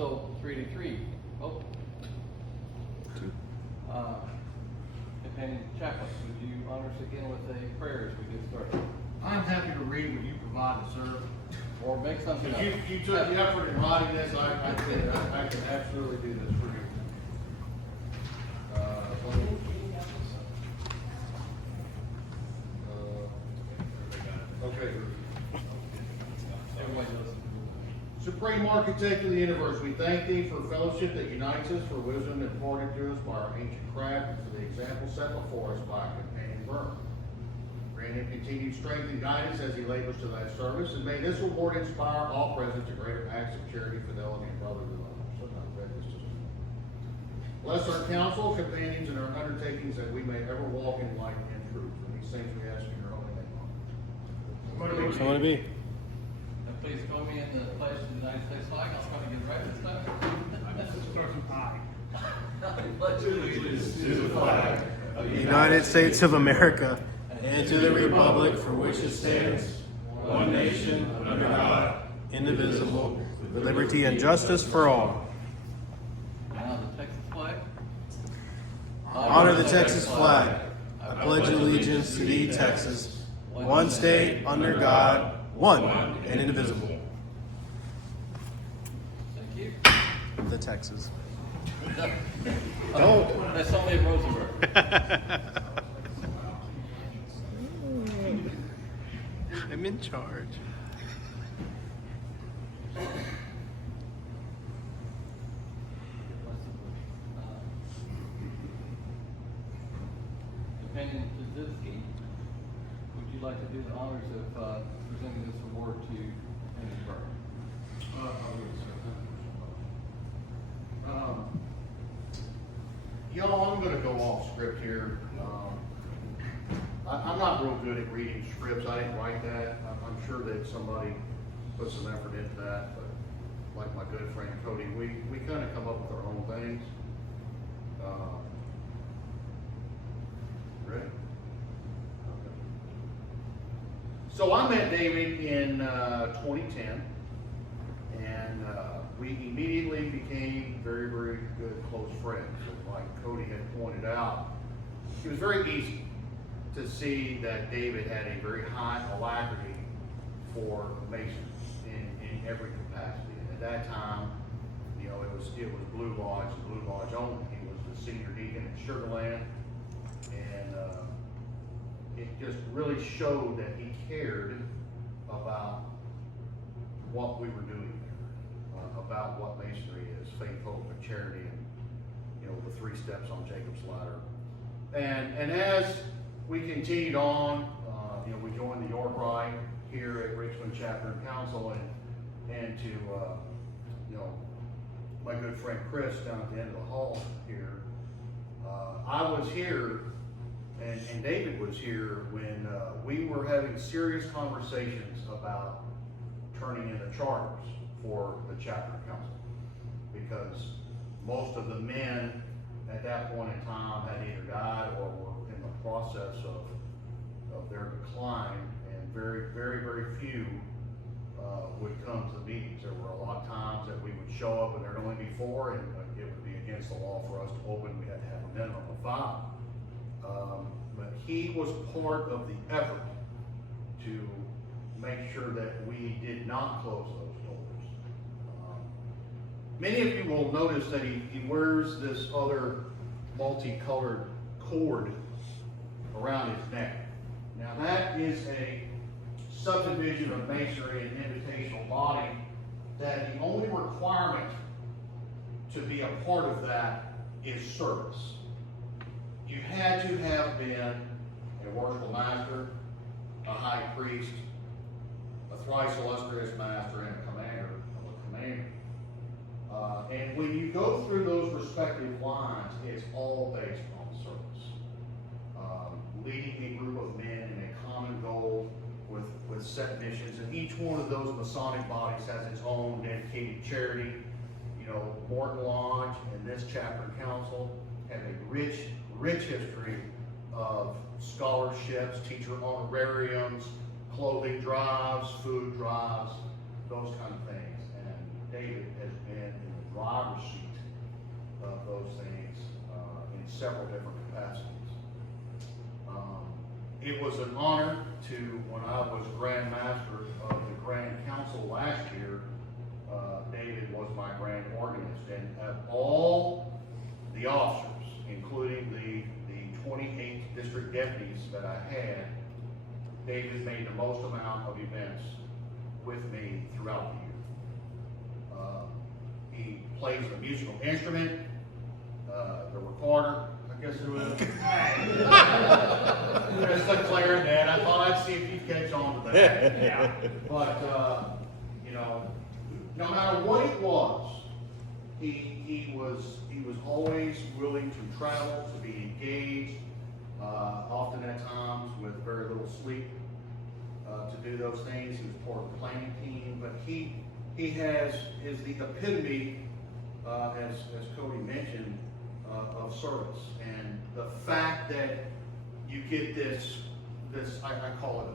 Council 383. Oh. Companion Chaplain, would you honor us again with a prayer as we get started? I'm happy to read what you provided, sir. Or make something up. You took the effort in writing this. I can absolutely do this for you. Okay. Everybody knows. Supreme Architect of the universe, we thank thee for fellowship that unites us, for wisdom imparted to us by our ancient craft, and for the example set before us by our companion Berndt. Grant him continued strength and guidance as he labors to thy service, and may this award inspire all present to greater acts of charity, fidelity, and brotherly love. So now, read this to us. Bless our counsel, companions, and our undertakings, that we may ever walk in light and truth. And these things we ask in your holy name. So want to be. And please join me in the pledge to the United States flag. I'll try to get it right this time. Start from high. Pledge allegiance To the flag of the United States of America and to the republic for which it stands, one nation, under God, indivisible, with liberty and justice for all. Now the Texas flag. Honor the Texas flag. I pledge allegiance to thee, Texas, one state, under God, one and indivisible. Thank you. The Texas. Oh, that's only in Rosenberg. I'm in charge. Companion Kaczynski, would you like to do the honors of presenting this award to Companion Berndt? Y'all, I'm going to go off script here. I'm not real good at reading scripts. I didn't write that. I'm sure that somebody put some effort into that, but like my good friend Cody, we kind of come up with our own things. Ready? So I met David in 2010, and we immediately became very, very good close friends. And like Cody had pointed out, it was very easy to see that David had a very high alacrity for Mason in every capacity. And at that time, you know, it was Blue Lodge and Blue Lodge only. He was the senior deacon in Sugar Land, and it just really showed that he cared about what we were doing there, about what Masonry is, faith, hope, and charity, and you know, the 3 steps on Jacob's ladder. And as we continued on, you know, we joined the York Rite here at Richmond Chapter and Council, and to you know, my good friend Chris down at the end of the hall here. I was here, and David was here when we were having serious conversations about turning in the charters for the chapter council, because most of the men at that point in time had either died or were in the process of their decline, and very, very, very few would come to the meetings. There were a lot of times that we would show up and there'd only be 4, and it would be against the law for us to open. We had to have a minimum of 5. But he was part of the effort to make sure that we did not close those doors. Many of you will notice that he wears this other multicolored cord around his neck. Now that is a subdivision of Masonry and invitational body, that the only requirement to be a part of that is service. You had to have been a worshipful master, a high priest, a thrice illustrious master, and a commander of a commander. And when you go through those respective lines, it's all based on service. Leading a group of men in a common goal with set missions, and each one of those Masonic bodies has its own dedicated charity. You know, Morton Lodge and this chapter council have a rich history of scholarships, teacher honorariums, clothing drives, food drives, those kind of things. And David has been in the driver's seat of those things in several different capacities. It was an honor to, when I was Grand Master of the Grand Council last year, David was my Grand Organist, and of all the officers, including the 28 district deputies that I had, David made the most amount of events with me throughout the year. He plays a musical instrument, the recorder, I guess it was. It's the clarinet. I thought I'd see if you'd catch on to that. Yeah. But, you know, no matter what it was, he was always willing to travel, to be engaged, often at times with very little sleep, to do those things. He was part of the planning team, but he is the epitome, as Cody mentioned, of service. And the fact that you get this I call it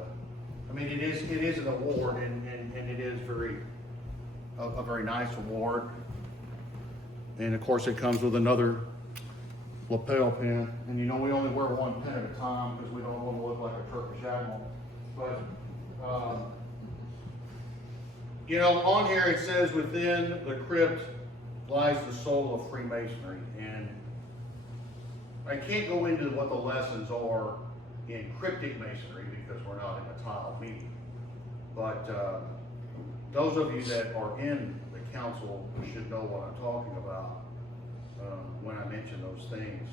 it is an award, and it is a very nice award. And of course it comes with another lapel pin, and you know we only wear one pin at a time because we don't want to look like a Turkish admiral. But you know, on here it says, within the crypt lies the soul of Freemasonry, and I can't go into what the lessons are in cryptic masonry because we're not in a tile meeting. But those of you that are in the council should know what I'm talking about when I mention those things.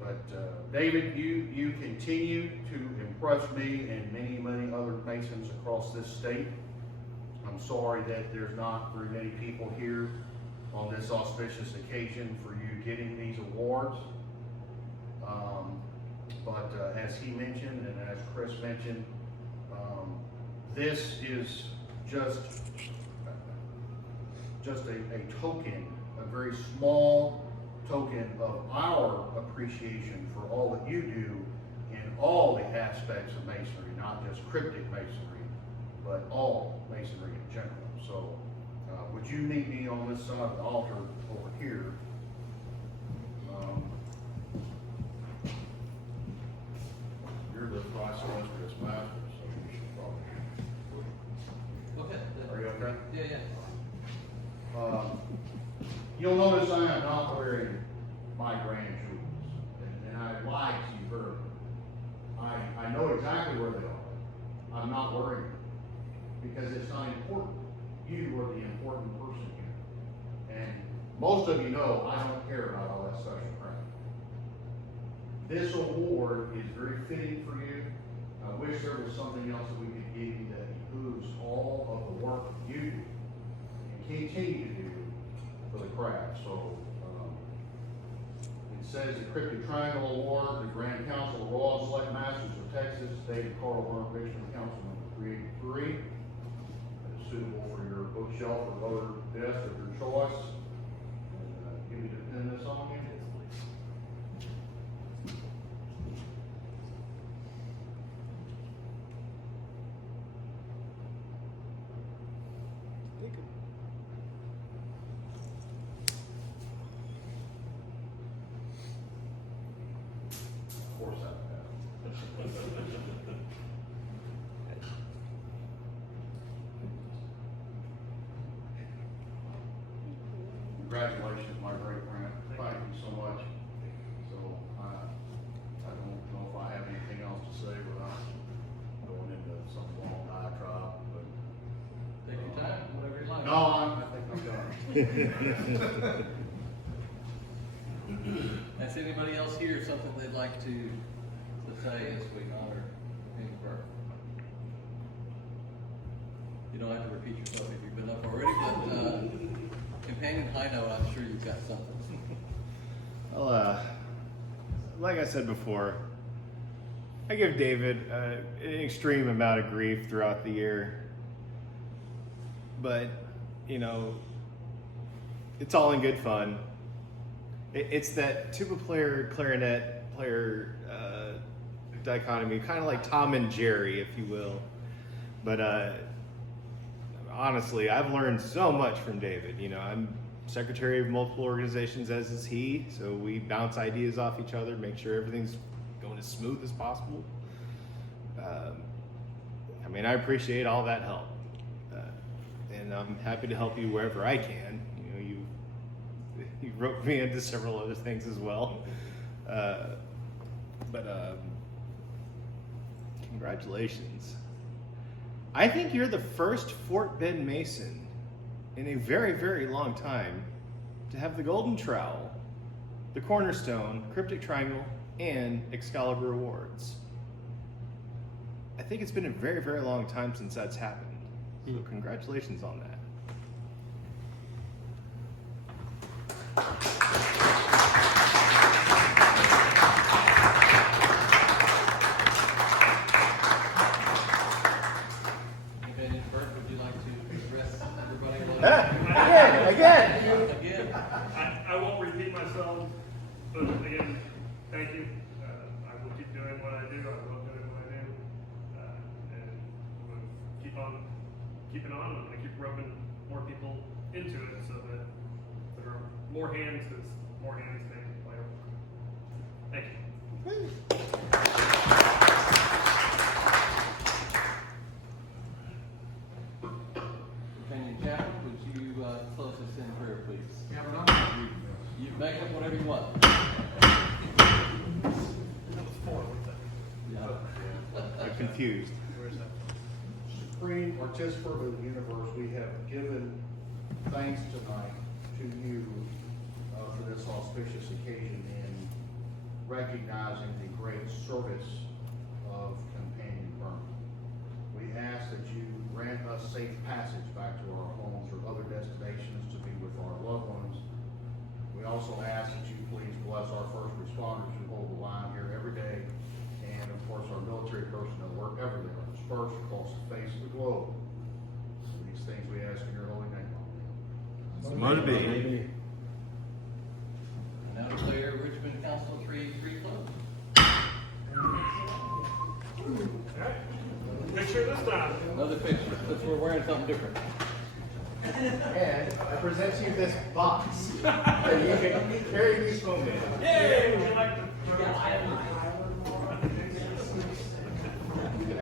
But David, you continue to impress me and many, many other Masons across this state. I'm sorry that there's not very many people here on this auspicious occasion for you getting these awards. But as he mentioned, and as Chris mentioned, this is just a token, a very small token of our appreciation for all that you do in all the aspects of masonry, not just cryptic masonry, but all masonry in general. So would you meet me on this side of the altar over here? You're the Thrice Illustrious Master, so you should probably. Okay. Are you okay? Yeah. You'll notice I am not wearing my grand jewels, and I lie to you very much. I know exactly where they are. I'm not wearing them because it's not important. You are the important person here, and most of you know I don't care about all that special crap. This award is very fitting for you. I wish there was something else that we could give you that includes all of the work that you do and continue to do for the craft. So it says the Cryptic Triangle Award, the Grand Council of Royal and Select Masters of Texas, David Carl Berndt, Richmond Council No. 383. That is suitable for your bookshelf or other desk of your choice. And give me to pin this on you. Of course I have. Congratulations, my great friend. Thank you so much. So I don't know if I have anything else to say without going into some long diatribe, but. Take your time, whatever you like. No, I think I'm done. Has anybody else here something they'd like to say as we honor King Berndt? You don't have to repeat yourself if you've been up already, but Companion High Note, I'm sure you've got something. Well, like I said before, I give David an extreme amount of grief throughout the year, but you know, it's all in good fun. It's that tuba player, clarinet player dichotomy, kind of like Tom and Jerry, if you will. But honestly, I've learned so much from David. You know, secretary of multiple organizations, as is he. So we bounce ideas off each other, make sure everything's going as smooth as possible. I mean, I appreciate all that help, and I'm happy to help you wherever I can. You know, you roped me into several other things as well, but congratulations. I think you're the first Fort Bend Mason in a very, very long time to have the Golden Trowel, the Cornerstone, Cryptic Triangle, and Excalibur Awards. I think it's been a very, very long time since that's happened. So congratulations on that. Berndt, would you like to address everybody? Again. Again. I won't repeat myself, but again, thank you. I will keep doing what I do. I love doing what I do. And we'll keep on keeping on. I'm going to keep rubbing more people into it so that there are more hands, because more hands make lighter work. Thank you. Companion Chaplain, would you close us in prayer, please? Yeah, but You make up whatever you want. I'm confused. Supreme Artificer of the universe, we have given thanks tonight to you for this auspicious occasion in recognizing the great service of Companion Berndt. We ask that you grant us safe passage back to our homes or other destinations to be with our loved ones. We also ask that you please bless our first responders who hold the line here every day, and of course our military personnel wherever they are, dispersed across the face of the globe. These things we ask in your holy name. Motivate. Now declare Richmond Council No. closed. Picture this time. Another picture, because we're wearing something different. And I present to you this box that you can carry these home in. Yay! Would you like to?